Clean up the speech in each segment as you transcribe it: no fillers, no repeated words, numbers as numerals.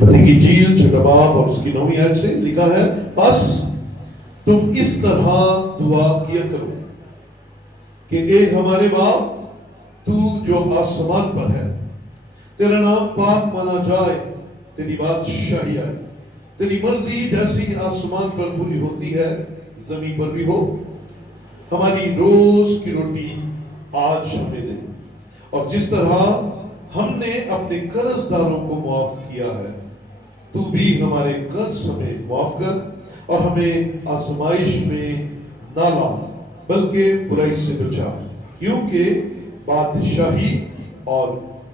متی کی انجیل چھٹا باب اور اس کی 9ویں آیت سے لکھا ہے، بس تم اس طرح دعا کیا کرو کہ اے ہمارے باپ تو جو آسمان پر ہے، تیرا نام پاک مانا جائے، تیری بادشاہی آئے، تیری مرضی جیسی آسمان پر پوری ہوتی ہے زمین پر بھی ہو، ہماری روز کی روٹی آج ہمیں دے، اور جس طرح ہم نے اپنے قرض داروں کو معاف کیا ہے تو بھی ہمارے قرض ہمیں معاف کر، اور ہمیں آزمائش میں نہ لا بلکہ برائی سے بچا، کیونکہ بادشاہی اور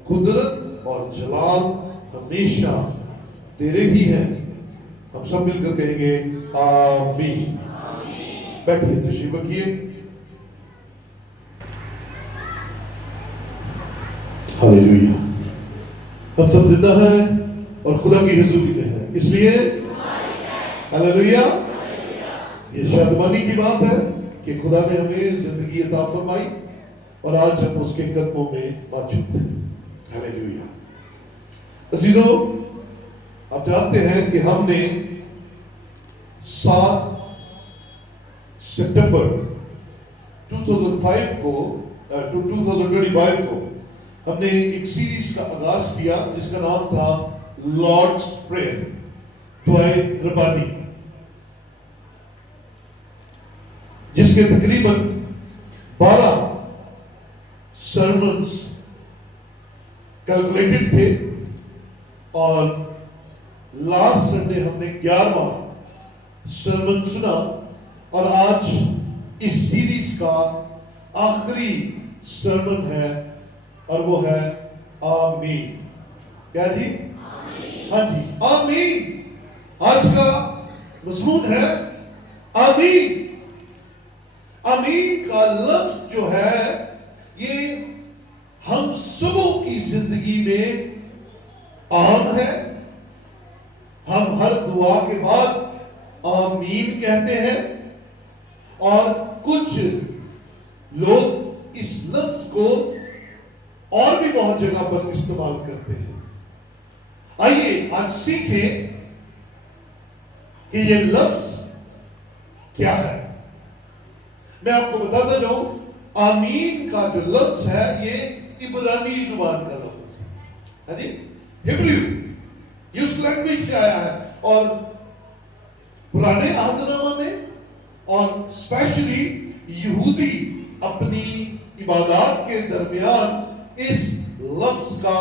قدرت اور جلال ہمیشہ تیرے ہی ہیں۔ ہم سب مل کر کہیں گے آمین۔ بیٹھیے، تشریف رکھیے۔ ہاللیلویہ۔ ہم سب زندہ ہیں اور خدا کی حضوری میں ہیں، اس لیے ہاللیلویہ۔ یہ شادمانی کی بات ہے کہ خدا نے ہمیں زندگی عطا فرمائی اور آج ہم اس کے قدموں میں موجود ہیں۔ ہاللیلویہ۔ عزیزو، آپ جانتے ہیں کہ ہم نے 7 ستمبر 2025 کو ہم نے ایک سیریز کا آغاز کیا جس کا نام تھا لارڈس پریئر، دعائے ربانی، جس کے تقریباً 12 سرمنز کیلکولیٹڈ تھے، اور لاسٹ سنڈے ہم نے 11واں سرمن سنا، اور آج اس سیریز کا آخری سرمن ہے اور وہ ہے آمین۔ کیا جی؟ ہاں جی، آمین۔ آج کا مضمون ہے آمین۔ آمین کا لفظ جو ہے یہ ہم سبوں کی زندگی میں عام ہے۔ ہم ہر دعا کے بعد آمین کہتے ہیں، اور کچھ لوگ اس لفظ کو اور بھی بہت جگہ پر استعمال کرتے ہیں۔ آئیے آج سیکھیں کہ یہ لفظ کیا ہے۔ میں آپ کو بتاتا جاؤں، آمین کا جو لفظ ہے یہ عبرانی زبان کا لفظ ہے جی، ہبریو، اس لینگویج سے آیا ہے، اور پرانے عہد نامہ میں اور اسپیشلی یہودی اپنی عبادات کے درمیان اس لفظ کا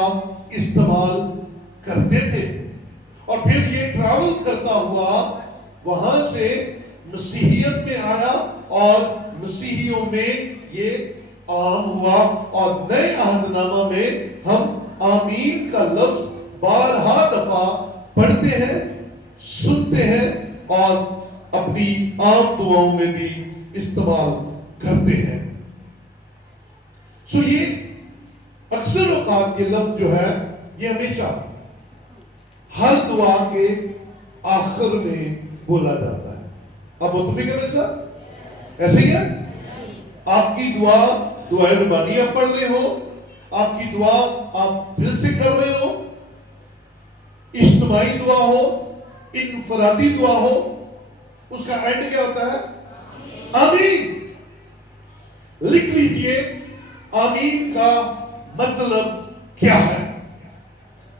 استعمال کرتے تھے، اور پھر یہ ٹریول کرتا ہوا وہاں سے مسیحیت میں آیا، اور مسیحیوں میں یہ عام ہوا، اور نئے عہد نامہ میں ہم آمین کا لفظ بارہا دفعہ پڑھتے ہیں، سنتے ہیں، اور اپنی عام دعاؤں میں بھی استعمال کرتے ہیں۔ سو یہ اکثر اوقات یہ لفظ جو ہے یہ ہمیشہ ہر دعا کے آخر میں بولا جاتا ہے۔ آپ متفق ہیں میرے ساتھ؟ ایسے ہی ہے؟ آپ کی دعا دعائے ربانی آپ پڑھ رہے ہو، آپ کی دعا آپ دل سے کر رہے ہو، اجتماعی دعا ہو، انفرادی دعا ہو، اس کا اینڈ کیا ہوتا ہے؟ آمین۔ لکھ لیجئے آمین کا مطلب کیا ہے۔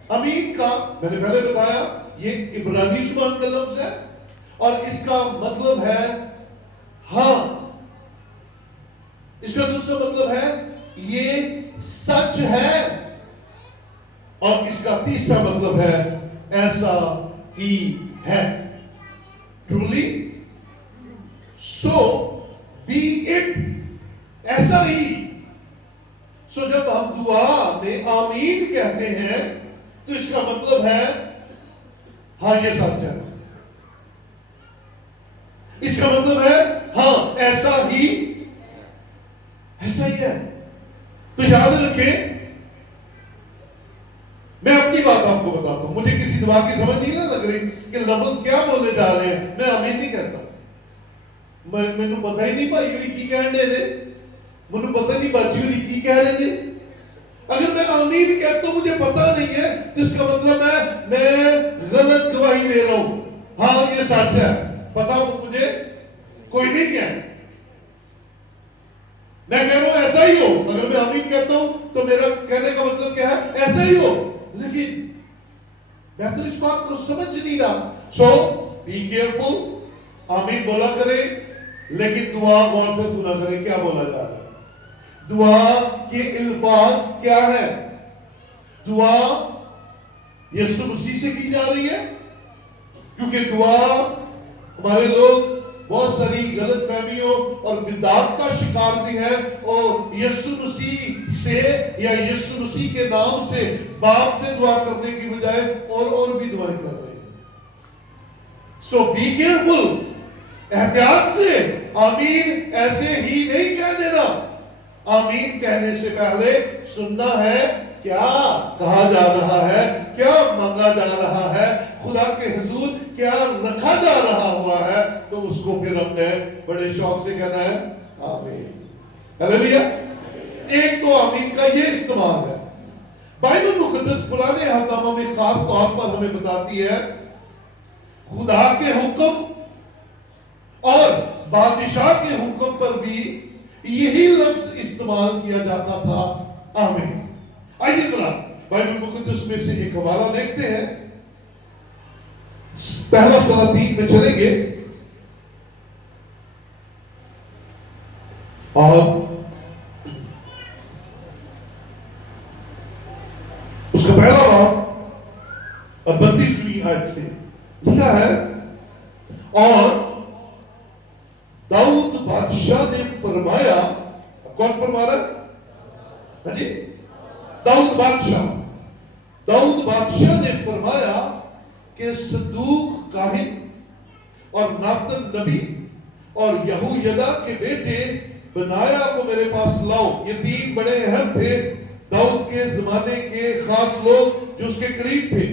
آمین کا میں نے پہلے بتایا یہ عبرانی زبان کا لفظ ہے، اور اس کا مطلب ہے ہاں۔ اس کا دوسرا مطلب ہے یہ سچ ہے، اور اس کا تیسرا مطلب ہے ایسا ہی ہے، ٹرولی سو بی اٹ، ایسا ہی۔ سو جب ہم دعا میں آمین کہتے ہیں تو اس کا مطلب ہے ہاں یہ سچ ہے، اس کا مطلب ہے ہاں ایسا ہی ہے۔ تو یاد رکھیں، میں اپنی بات آپ کو بتاتا ہوں، مجھے کسی دعا کی سمجھ نہیں لگ رہی کہ لفظ کیا بولے جا رہے ہیں، میں آمین نہیں کہتا، میں پتہ ہی نہیں پائی ہوئی کی کہنے دے، مجھے پتہ نہیں باجی ہوئی کی کہہ رہے ہیں۔ اگر میں آمین کہتا ہوں مجھے پتہ نہیں ہے تو اس کا مطلب ہے میں یہ سچ ہے، پتا مجھے کوئی نہیں ہے، میں کہہ رہا ہوں ایسا ہی ہو، اگر میں آمین کہتا ہوں تو میرا کہنے کا مطلب کیا ہے؟ ایسا ہی ہو، لیکن میں تو اس بات کو سمجھ نہیں رہا. سو بی کیئرفل، آمین بولا کرے لیکن دعا غور سے سنا کرے کیا بولا جا رہا ہے، دعا کے الفاظ کیا ہے. دعا یسوع مسیح سے کی جا رہی ہے، کیونکہ دعا ہمارے لوگ بہت ساری غلط فہمیوں اور بدعت کا شکار بھی ہے، اور یسوع مسیح سے یا یسوع مسیح کے نام سے باپ سے دعا کرنے کی بجائے اور بھی دعائیں کر رہے ہیں. سو بی کیئرفل، احتیاط سے. آمین ایسے ہی نہیں کہہ دینا، آمین کہنے سے پہلے سننا ہے کیا کہا جا رہا ہے، کیا مانگا جا رہا ہے، خدا کے حضور کیا رکھا جا رہا ہوا ہے، تو اس کو پھر ہم نے بڑے شوق سے کہنا ہے آمین. ہلیلویا. ایک تو آمین کا یہ استعمال ہے. بائبل مقدس پرانے عہد نامہ میں خاص طور پر ہمیں بتاتی ہے خدا کے حکم اور بادشاہ کے حکم پر بھی یہی لفظ استعمال کیا جاتا تھا، آمین. آئیے ذرا بائبل مقدس میں سے ایک حوالہ دیکھتے ہیں. پہلا سلاطین میں چلیں گے اور اس کا پہلا باب اور 32ویں آیت سے لکھا ہے، اور داؤد بادشاہ نے فرمایا. کون فرما رہا ہے؟ داؤد بادشاہ نے فرمایا کہ صدوق کاہن اور ناتن نبی اور یہویدا کے بیٹے بنایا کو میرے پاس لاؤ. یہ تین بڑے اہم تھے داؤد کے زمانے کے خاص لوگ جو اس کے قریب تھے.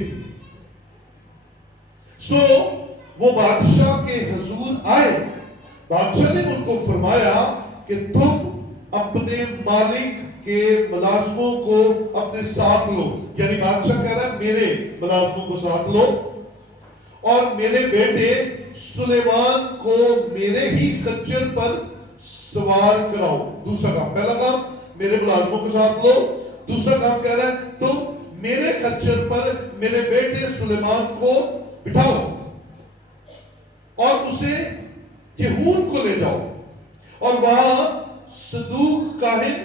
سو وہ بادشاہ کے حضور آئے. بادشاہ نے ان کو فرمایا کہ تم اپنے مالک کے ملازموں کو اپنے ساتھ لو. یعنی بادشاہ کہہ رہا ہے میرے ملازموں کو ساتھ لو، اور میرے بیٹے سلیمان کو میرے ہی خچر پر سوار کراؤ. دوسرا کام، پہلا کام میرے ملازموں کو ساتھ لو، دوسرا کام کہہ رہا ہے تم میرے خچر پر میرے بیٹے سلیمان کو بٹھاؤ اور اسے جہون کو لے جاؤ، اور وہاں صدوق کاہن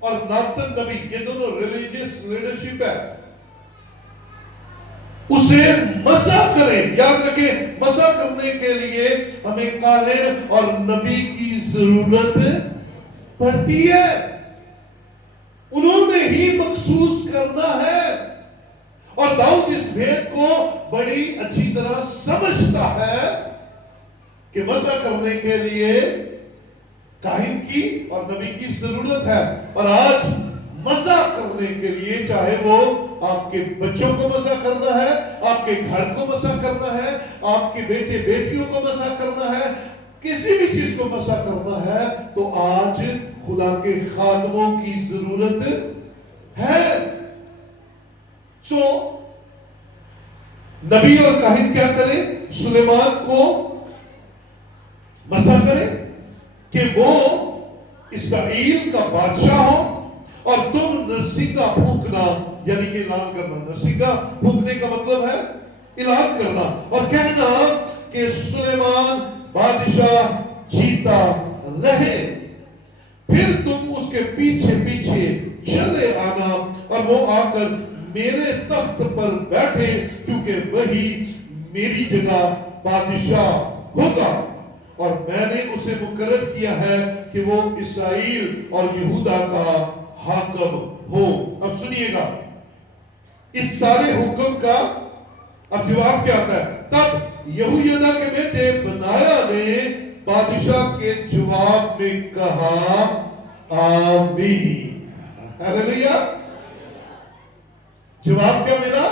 اور ناتن نبی، یہ دونوں ریلیجیس لیڈرشپ ہے، اسے مسح کریں. یاد رکھیں مسح کرنے کے لیے ہمیں کاہن اور نبی کی ضرورت پڑتی ہے. انہوں نے ہی مخصوص کرنا ہے، اور داؤد اس بھید کو بڑی اچھی طرح سمجھتا ہے کہ مسح کرنے کے لیے کاہن کی اور نبی کی ضرورت ہے. اور آج مسح کرنے کے لیے چاہے وہ آپ کے بچوں کو مسح کرنا ہے، آپ کے گھر کو مسح کرنا ہے، آپ کے بیٹے بیٹیوں کو مسح کرنا ہے، کسی بھی چیز کو مسح کرنا ہے، تو آج خدا کے خادموں کی ضرورت ہے. سو نبی اور کاہن کیا کریں؟ سلیمان کو مسح کریں کہ وہ اسرائیل کا بادشاہ ہو، اور تم نرسنگا پھونکنا، یعنی کہ اعلان کرنا. نرسنگا پھونکنے کا مطلب ہے اعلان کرنا اور کہنا کہ سلیمان بادشاہ جیتا رہے. پھر تم اس کے پیچھے پیچھے چلے آنا اور وہ آ کر میرے تخت پر بیٹھے، کیونکہ وہی میری جگہ بادشاہ ہوگا، اور میں نے اسے مقرر کیا ہے کہ وہ اسرائیل اور یہودا کا حاکم ہو. اب سنیے گا اس سارے حکم کا اب جواب کیا آتا ہے. تب یہویدا کے بیٹے بنایا نے بادشاہ کے جواب میں کہا آمین. ہلیلویا. جواب کیا ملا؟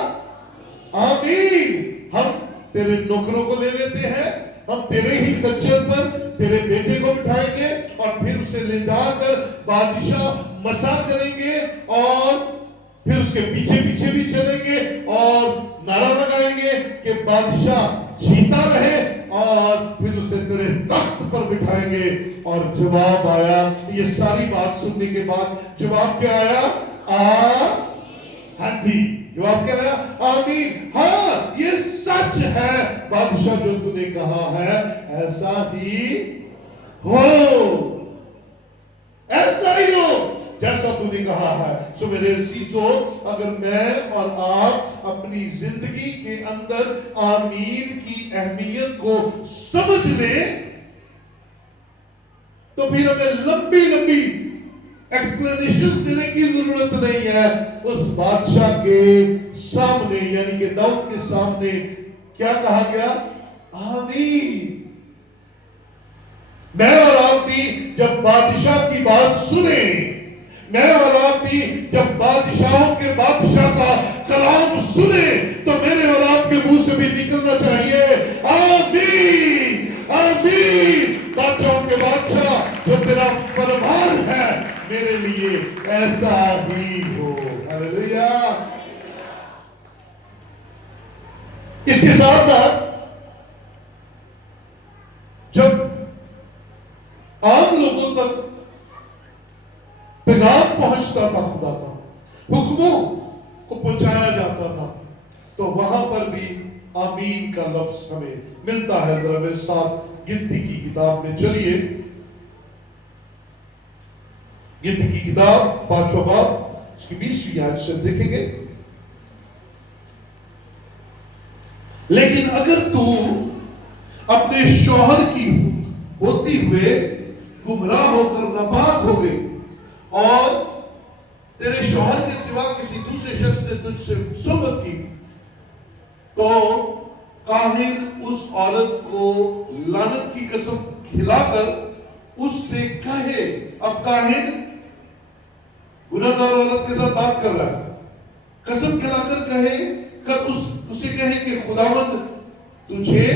آمین. ہم تیرے نوکروں کو لے لیتے ہیں، ہم تیرے ہی خچر پر تیرے بیٹے کو بٹھائیں گے اور پھر اسے لے جا کر بادشاہ مسح کریں گے، اور پھر اس کے پیچھے پیچھے بھی چلیں گے اور نعرہ لگائیں گے کہ بادشاہ جیتا رہے اور پھر اسے تیرے تخت پر بٹھائیں گے. اور جواب آیا, یہ ساری بات سننے کے بعد جواب کیا آیا؟ ہاں جی, جواب کیا آیا؟ آمین. ہاں یہ سچ ہے بادشاہ جو تو نے کہا ہے ایسا ہی ہو, ایسا ہی ہو جیسا تو نے کہا ہے. سو میرے عزیزو, اگر میں اور آپ اپنی زندگی کے اندر آمین کی اہمیت کو سمجھ لیں تو پھر ہمیں لمبی لمبی ایکسپلینیشنز دینے کی ضرورت نہیں ہے. اس بادشاہ کے سامنے یعنی کہ داؤد کے سامنے کیا کہا گیا؟ آمین. میں اور آپ بھی جب بادشاہ کی بات سنیں, میں اور آپ بھی جب بادشاہوں کے بادشاہ کا کلام سنیں تو میرے اور آپ کے منہ سے بھی نکلنا چاہیے آمین آمین. بادشاہوں کے بادشاہ جو تیرا فرمان ہے میرے لیے ایسا ہی ہو. ہلیلویا. اس کے ساتھ ساتھ جب عام لوگوں تک پیغام پہنچتا تھا خدا کا, حکموں کو پہنچایا جاتا تھا, تو وہاں پر بھی آمین کا لفظ ہمیں ملتا ہے. ذرا میرے ساتھ گنتی کی کتاب میں چلیے, گنتی کی کتاب 5واں باب اس کی 20ویں آیت سے دیکھیں گے. لیکن اگر تو اپنے شوہر کی ہوتی ہوئے گمراہ ہو کر ناپاک ہو گئی اور تیرے شوہر کے سوا کسی دوسرے شخص نے تجھ سے صحبت کی, تو کاہن اس عورت کو لعنت کی قسم کھلا کر اس سے کہے. اب کاہن گناہگار عورت کے ساتھ بات کر رہا ہے, قسم کھلا کر کہے اسے کہے کہ خداوند تجھے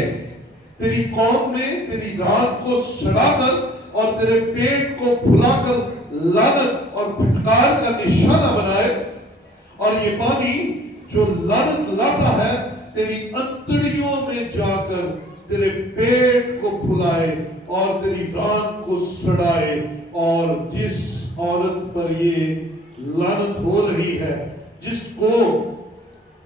تیری قوم میں تیری رات کو سڑا کر اور تیرے پیٹ کو پھلا کر لعنت اور پھٹکار کا نشانہ بنائے, اور یہ پانی جو لعنت لاتا ہے تیری انتڑیوں میں جا کر تیرے پیٹ کو پھلائے اور تیری رات کو سڑائے. اور جس عورت پر یہ لعنت ہو رہی ہے, جس کو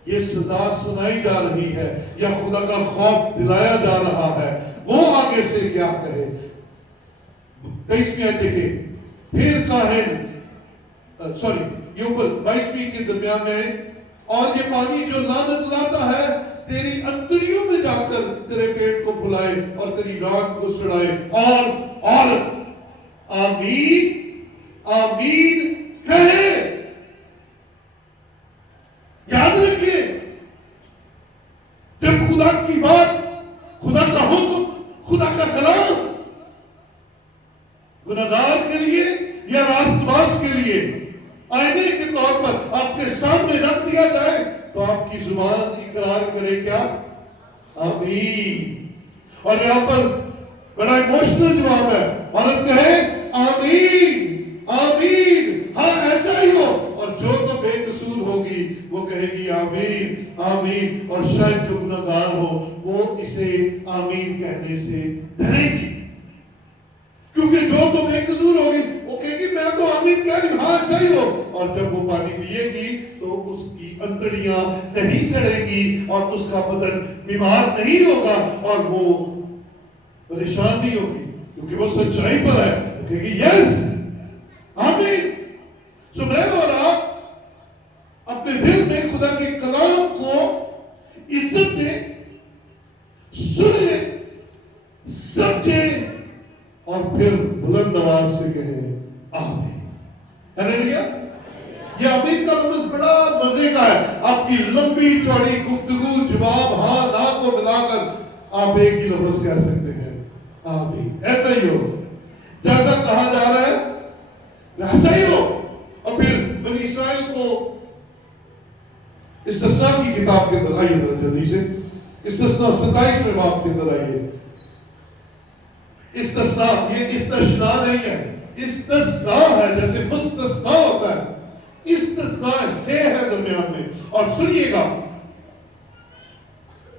یہ سزا سنائی جا رہی ہے یا خدا کا خوف دلایا جا رہا ہے, وہ آگے سے کیا کہے. 23ویں آیت دیکھیں. پھر کاہن یہ اوپر 22ویں کے درمیان میں, اور یہ پانی جو لعنت لاتا ہے تیری انتڑیوں میں جا کر تیرے پیٹ کو پھلائے اور تیری رات کو سڑائے. اور عورت آمین آمین کہے. یاد رکھیے, جب خدا کی بات, خدا کا حکم, خدا کا کلام گناہگار کے لیے یا راست باز کے لیے آئینے کے طور پر آپ کے سامنے رکھ دیا جائے تو آپ کی زبان اقرار کرے کیا؟ آمین. اور یہاں پر بڑا ایموشنل جواب ہے, عورت کہے آمین آمین, ہاں ایسا ہی ہو. اور جو تو بے قصور ہوگی وہ کہے گی آمین آمین, اور شاید جو گناہگار ہو وہ اسے آمین کہنے سے ڈرے گی, کیونکہ جو تو بے قصور ہوگی وہ کہے گی میں تو آمین کہہ رہی ہوں, ہاں ایسا ہی ہو. اور جب وہ پانی پیے گی تو اس کی انتڑیاں نہیں سڑے گی اور اس کا بدن بیمار نہیں ہوگا اور وہ پریشان نہیں ہوگی, کیونکہ وہ سچائی پر ہے. وہ کہے گی یس آمین. سو میں اور آپ اپنے دل میں خدا کے کلام کو عزت دیں, سنیں, سمجھیں اور پھر بلند آواز سے کہیں آمین. ہلیلویا. یہ آمین کا لفظ بڑا مزے کا ہے. آپ کی لمبی چوڑی گفتگو جواب ہاں نہ کو ملا کر آپ ایک ہی لفظ کہہ سکتے ہیں آمین. ایسا ہی ہو جیسا کہا جا رہا ہے ایسا ہی ہو. اور پھر بنی اسرائیل کو استثناء کی کتاب کے اندر آئیے ذرا جلدی سے, استثناء 27ویں باب کے اندر آئیے. استثناء یہ استثناء نہیں ہے, استثناء ہے جیسے مستثناء ہوتا ہے, استثناء سے ہے درمیان میں. اور سنیے گا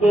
2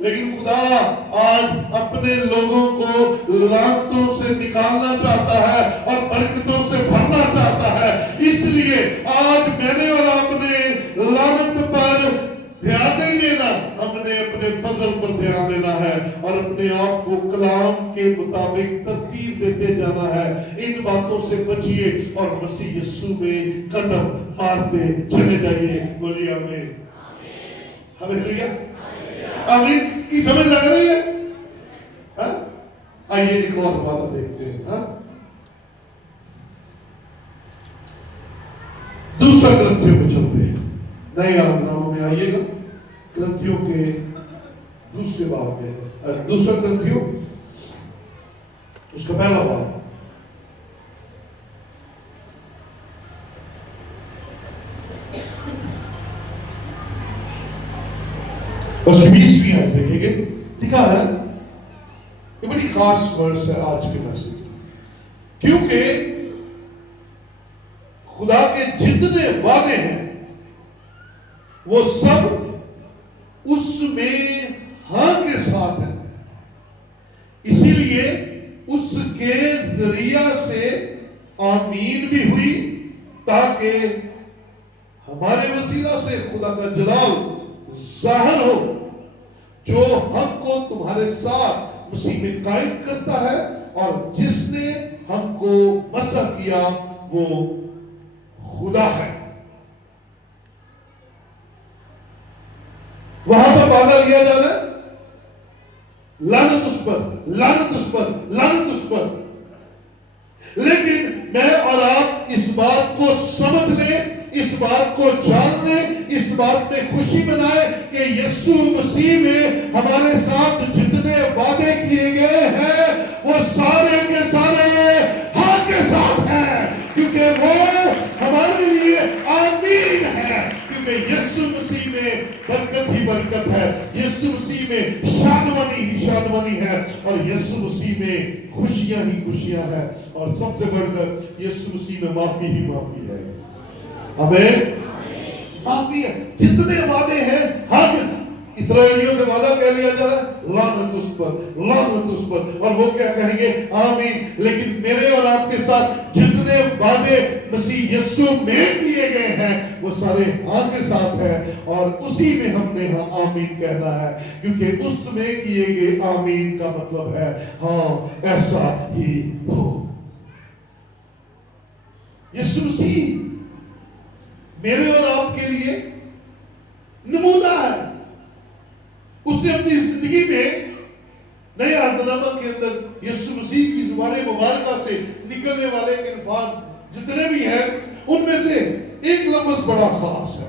لیکن خدا آج اپنے لوگوں کو لعنتوں سے نکالنا چاہتا ہے اور برکتوں سے بھرنا چاہتا ہے. اس لیے آج میں نے اور آپ نے لعنت پر دھیان نہیں دینا, ہم نے اپنے فضل پر دھیان دینا ہے اور اپنے آپ کو کلام کے مطابق ترتیب دیتے جانا ہے. ان باتوں سے بچیے اور مسیح یسوع میں قدم مارتے چلے جائیے. بولیے آمین. ہاللیلویا. آمین کی سمجھ لگ رہی ہے؟ ہاں, آئیے ایک اور بات دیکھتے ہیں. ہاں, دوسرا کرنتھیوں کو چلتے ہیں. نئے یاد ناموں میں آئیے گا, کرنتھیوں کے دوسرے باب میں, دوسرا کرنتھیوں اس کا پہلا باب, اس کی 20ویں آیت دیکھیں گے. لکھا ہے, یہ بڑی خاص ورس ہے آج کے میسج کی, کیونکہ خدا کے جتنے وعدے ہیں وہ سب اس میں ہاں کے ساتھ ہیں. اسی لیے اس کے ذریعہ سے آمین بھی ہوئی تاکہ ہمارے وسیلہ سے خدا کا جلال ظاہر ہو, جو ہم کو تمہارے ساتھ مسیح میں قائم کرتا ہے, اور جس نے ہم کو مسح کیا وہ خدا ہے. وہاں پر وعدہ لیا جا رہا ہے, لعنت اس پر, لعنت اس پر, لعنت اس پر. لیکن میں اور آپ اس بات کو سمجھ لیں, اس بات کو جان لیں, اس بات میں خوشی منائے کہ یسوع مسیح میں ہمارے ساتھ جتنے وعدے کیے گئے ہیں وہ سارے کے سارے ہاں کے ساتھ ہیں, کیونکہ وہ ہمارے لیے آمین ہے. کیونکہ یسوع مسیح میں برکت ہی برکت ہے, یسوع مسیح میں شادمانی ہی شادمانی ہے, اور یسوع مسیح میں خوشیاں ہی خوشیاں ہیں, اور سب سے بڑھ کر یسوع مسیح میں معافی ہی معافی ہے. آمین. معافی ہے. جتنے وعدے ہیں, ہاں اسرائیلیوں سے وعدہ کہہ لیا جا رہا ہے, لعنت اس پر, لعنت اس پر, اور وہ کیا کہیں گے؟ آمین. لیکن میرے اور آپ کے ساتھ جتنے وعدے مسیح یسوع میں کیے گئے ہیں وہ سارے ہاں کے ساتھ ہیں, اور اسی میں ہم نے ہاں آمین کہنا ہے, کیونکہ اس میں کیے گئے آمین کا مطلب ہے ہاں ایسا ہی ہو. یسوع مسیح میرے اور آپ کے لیے نمودہ ہے. اس نے اپنی زندگی میں نئے عہدنامہ کے اندر یسوع مسیح کی زبان مبارکہ سے نکلنے والے الفاظ جتنے بھی ہیں ان میں سے ایک لفظ بڑا خاص ہے.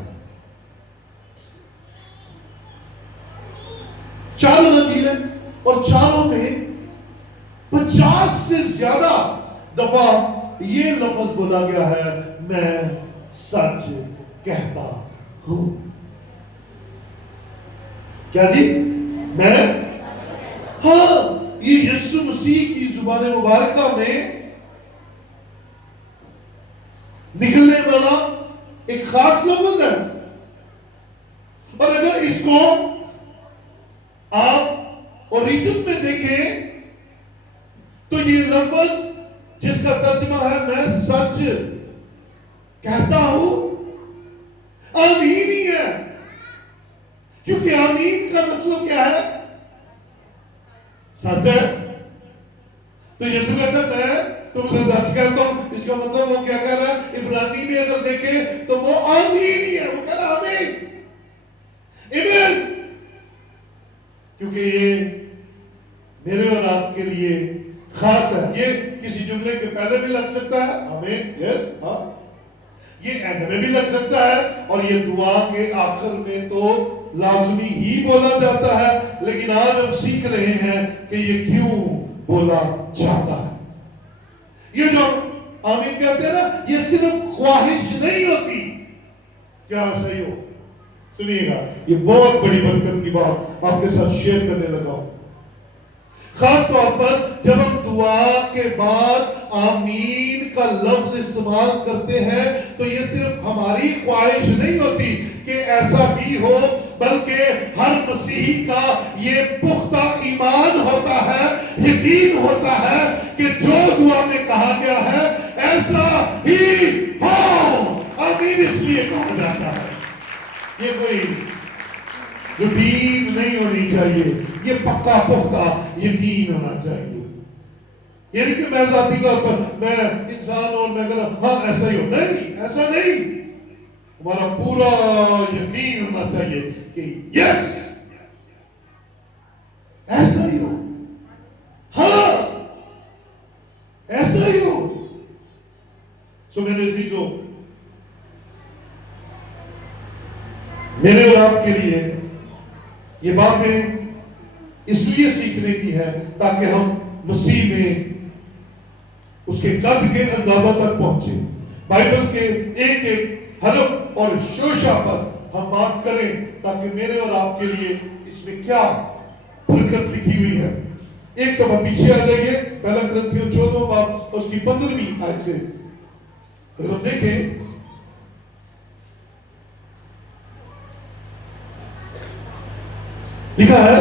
4 انجیلیں اور چاروں میں 50 سے زیادہ دفعہ یہ لفظ بولا گیا ہے, میں سچ کہتا ہوں. کیا جی؟ میں, ہاں, یہ یسوع مسیح کی زبان مبارکہ میں نکلنے والا ایک خاص لفظ ہے. اور اگر اس کو آپ اوریجن میں دیکھیں تو یہ لفظ جس کا ترجمہ ہے میں سچ کہتا ہوں, آمین ہی ہے. کیونکہ آمین کا مطلب کیا ہے؟ سچ ہے. تو یسوع کہتا ہے میں تم سے سچ کہتا ہوں, اس کا مطلب وہ کیا کہہ رہا ہے؟ عبرانی میں اگر دیکھیں تو وہ آمین ہی ہے, وہ کہہ رہا آمین, ایمین. کیونکہ یہ میرے اور آپ کے لیے خاص ہے. یہ کسی جملے کے پہلے بھی لگ سکتا ہے, آمین, یس, ہاں, یہ اینڈ میں بھی لگ سکتا ہے, اور یہ دعا کے آخر میں تو لازمی ہی بولا جاتا ہے. لیکن آج ہم سیکھ رہے ہیں کہ یہ کیوں بولا جاتا ہے. یہ جو آمین کہتے ہیں نا, یہ صرف خواہش نہیں ہوتی. کیا صحیح ہو؟ سنیے گا, یہ بہت بڑی برکت کی بات آپ کے ساتھ شیئر کرنے لگا ہوں. خاص طور پر جب ہم دعا کے بعد آمین کا لفظ استعمال کرتے ہیں تو یہ صرف ہماری خواہش نہیں ہوتی کہ ایسا بھی ہو, بلکہ ہر مسیحی کا یہ پختہ ایمان ہوتا ہے، یقین ہوتا ہے کہ جو دعا میں کہا گیا ہے ایسا ہی ہو۔ آمین۔ اس لیے کہا جاتا ہے، یہ کوئی روٹین نہیں ہونی چاہیے، یہ پکا پختہ یقین ہونا چاہیے۔ یعنی کہ میں ذاتی طور پر میں انسان اور میں کہتا ہاں ایسا ہی ہو، نہیں ایسا نہیں، ہمارا پورا یقین ہونا چاہیے کہ یس ایسا ہی ہو، ہاں ایسا ہی ہو۔ سو میرے عزیزو، میرے اور آپ کے لیے یہ باتیں اس لیے سیکھنے کی ہے تاکہ ہم مسیح میں اس کے قد کے اندازہ تک پہنچے، بائبل کے ایک ایک حرف اور شوشہ پر ہم بات کریں تاکہ میرے اور آپ کے لیے اس میں کیا برکت لکھی ہوئی ہے۔ ایک صفحہ پیچھے آ جائیے، پہلا کرنتھیوں 14 باب اس کی 15ویں آیت سے اگر ہم دیکھیں، لکھا ہے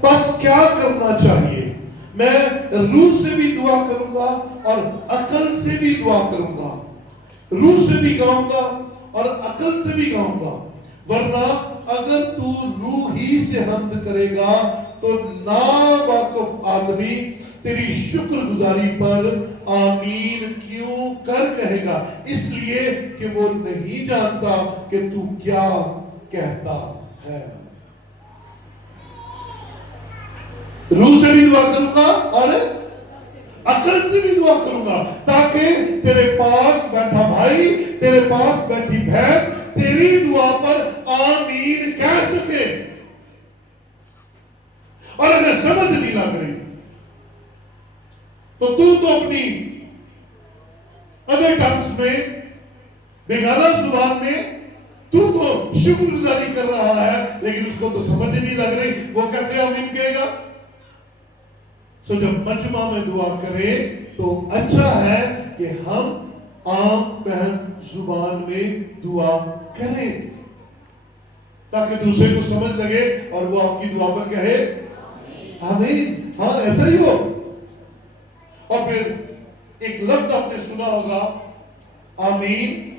بس کیا کرنا چاہیے، میں روح سے بھی دعا کروں گا اور عقل سے بھی دعا کروں گا، روح سے بھی گاؤں گا اور عقل سے بھی گاؤں گا، ورنہ اگر تو روح ہی سے حمد کرے گا تو ناواقف آدمی تیری شکر گزاری پر آمین کیوں کر کہے گا، اس لیے کہ وہ نہیں جانتا کہ تو کیا کہتا ہے۔ روح سے بھی دعا کروں گا اور عقل سے بھی دعا کروں گا تاکہ تیرے پاس بیٹھا بھائی، تیرے پاس بیٹھی بہن تیری دعا پر آمین کہہ سکے۔ اور اگر سمجھ نہیں لگ رہی تو اپنی ادر ٹنگز میں، بیگانہ زبان میں تو شکر گزاری کر رہا ہے لیکن اس کو تو سمجھ نہیں لگ رہی، وہ کیسے آمین کہے گا؟ سو جب مجمع میں دعا کریں تو اچھا ہے کہ ہم عام فہم زبان میں دعا کریں تاکہ دوسرے کو سمجھ لگے اور وہ آپ کی دعا پر کہے آمین، ہاں ایسا ہی ہو۔ اور پھر ایک لفظ آپ نے سنا ہوگا آمین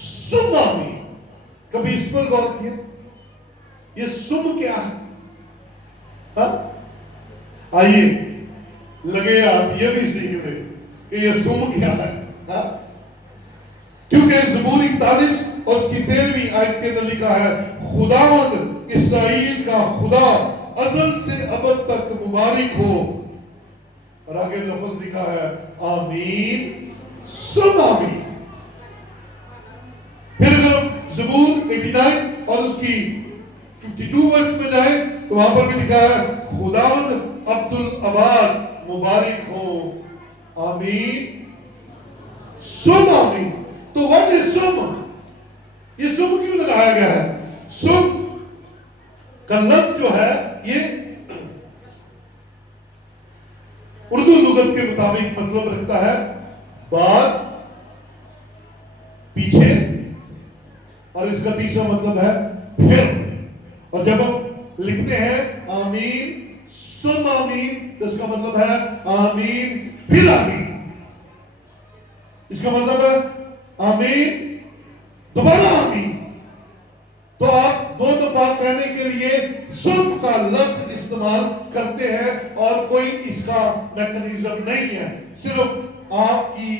سم آمین، کبھی اس پر غور کیا یہ سم کیا ہے؟ ہاں آئیے لگے آپ یہ بھی سیکھ لیں کہ یہ سم کیا ہے، ہاں؟ کیونکہ زبور 41 اور اس کی 13ویں آیت کے اندر لکھا ہے خداوند اسرائیل کا خدا ازل سے ابد تک مبارک ہو، اور آگے لفظ لکھا ہے آمین سم آمین۔ پھر اگر زبور 89 اور اس کی 52 ورس میں جائیں تو وہاں پر بھی لکھا ہے خداوند عبدالآباد مبارک ہو، آمین سم آمین۔ تو what is سم؟ یہ سم کیوں لگایا گیا ہے؟ سم کا لفظ جو ہے یہ اردو لغت کے مطابق مطلب رکھتا ہے بعد، پیچھے، اور اس کا تیسرا مطلب ہے پھر۔ اور جب ہم لکھتے ہیں آمین سم آمین تو اس کا مطلب ہے آمین پھر آمین، اس کا مطلب ہے آمین دوبارہ آمین۔ تو آپ دو دفعہ کہنے کے لیے سم کا لفظ استعمال کرتے ہیں اور کوئی اس کا میکنزم نہیں ہے، صرف آپ کی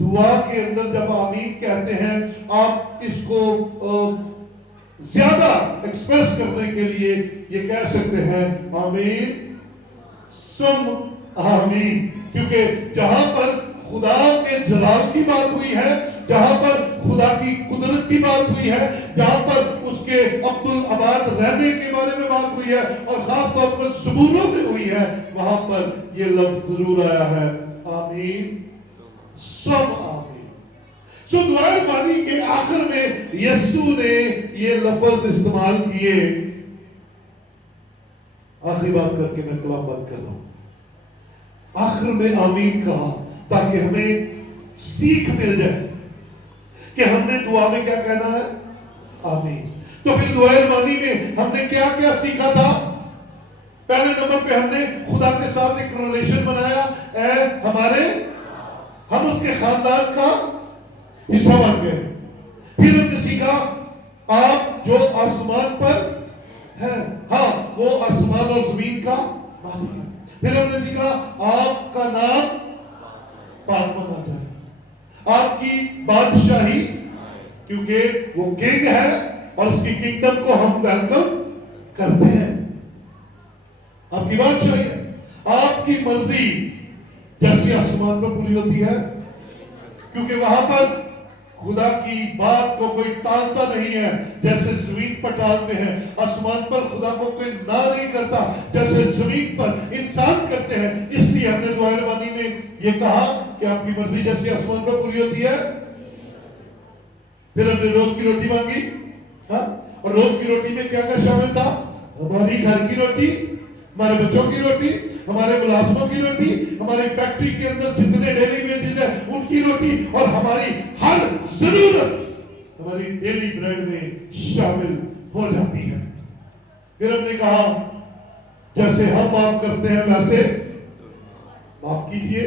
دعا کے اندر جب آمین کہتے ہیں آپ اس کو زیادہ ایکسپریس کرنے کے لیے یہ کہہ سکتے ہیں آمین سم آمین، کیونکہ جہاں پر خدا کے جلال کی بات ہوئی ہے، جہاں پر خدا کی قدرت کی بات ہوئی ہے، جہاں پر اس کے عبدالآباد رہنے کے بارے میں بات ہوئی ہے اور خاص طور پر زبوروں میں ہوئی ہے، وہاں پر یہ لفظ ضرور آیا ہے آمین سم آمین۔ سو دعائے بانی کے آخر میں یسوع نے یہ لفظ استعمال کیے۔ آخری بات کر کے میں کلام بند کر رہا ہوں، آخر میں آمین کہا تاکہ ہمیں سیکھ مل جائے کہ ہم نے دعا میں کیا کہنا ہے آمین۔ تو تو پھر دعائے ربانی میں ہم نے کیا کیا سیکھا تھا؟ پہلے نمبر پہ ہم نے خدا کے ساتھ ایک ریلیشن بنایا، ہم اس کے خاندان کا حصہ بن گئے۔ پھر ہم نے سیکھا آپ جو آسمان پر ہیں، ہاں وہ آسمان اور زمین کا مالک ہے۔ پھر ہم نے سیکھا آپ کا نام پاک مانا جائے، آپ کی بادشاہی، کیونکہ وہ کنگ ہے اور اس کی کنگڈم کو ہم ویلکم کرتے ہیں۔ آپ کی بادشاہی ہے، آپ کی مرضی جیسی آسمان پر پوری ہوتی ہے، کیونکہ وہاں پر خدا کی بات کو کوئی ٹالتا نہیں ہے جیسے زمین پر ٹالتے ہیں۔ آسمان پر خدا کو کوئی نہ نہیں کرتا جیسے زمین پر انسان کرتے ہیں۔ اس لیے ہم نے دعائے ربانی میں یہ کہا کہ آپ کی مرضی جیسی آسمان پر پوری ہوتی ہے۔ پھر ہم نے روز کی روٹی مانگی، اور روز کی روٹی میں کیا کیا شامل تھا؟ ہماری گھر کی روٹی، ہمارے بچوں کی روٹی، ہمارے ملازموں کی روٹی، ہماری فیکٹری کے اندر جتنے ڈیلی ویجز ہیں ان کی روٹی، اور ہماری ہر ضرورت ہماری ڈیلی بریڈ میں شامل ہو جاتی ہے۔ پھر ہم نے کہا جیسے ہم معاف کرتے ہیں ویسے معاف کیجئے۔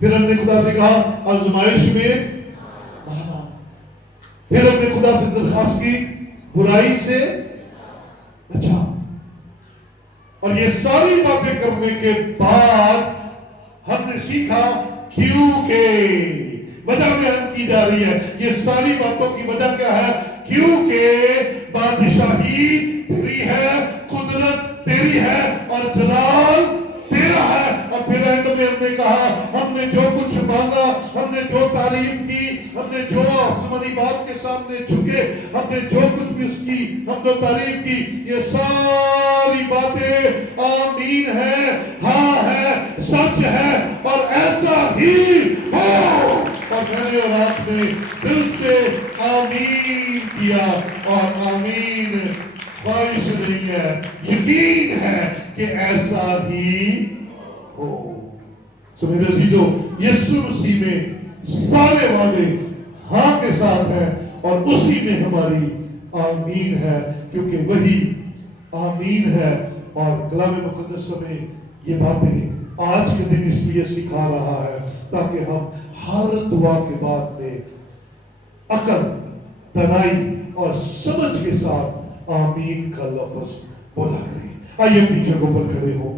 پھر ہم نے خدا سے کہا آزمائش میں نہ۔ پھر ہم نے خدا سے درخواست کی برائی سے بچا۔ اور یہ ساری باتیں کرنے کے بعد ہم نے سیکھا کیونکہ وجہ بیان کی جا رہی ہے، یہ ساری باتوں کی وجہ کیا ہے؟ کیونکہ بادشاہی تیری ہے، قدرت تیری ہے اور جلال تیرا ہے۔ اور پھر اینڈ میں ہم نے کہا ہم نے جو کچھ مانگا، ہم نے جو تعریف کی، ہم نے جو آسمانی بات کے سامنے جھکے، ہم نے جو کچھ بھی اس کی حمد و تعریف کی، یہ ساری باتیں آمین ہے، ہاں ہے، سچ ہے اور ایسا ہی ہو۔ اور میں نے اور آپ نے دل سے آمین کیا، اور آمین خواہش نہیں ہے، یقین ہے کہ ایسا ہی ہو۔ سو میرے عزیزو، یسوع مسیح میں سارے وعدے ہاں کے ساتھ ہیں، اور اسی میں ہماری آمین ہے، کیونکہ وہی آمین ہے۔ اور کلام مقدس میں یہ باتیں آج کے دن اس لیے سکھا رہا ہے تاکہ ہم ہر دعا کے بعد میں عقل، دانائی اور سمجھ کے ساتھ آمین کا لفظ بولا کریں۔ آئیے اپنی جگہوں پر کھڑے ہو۔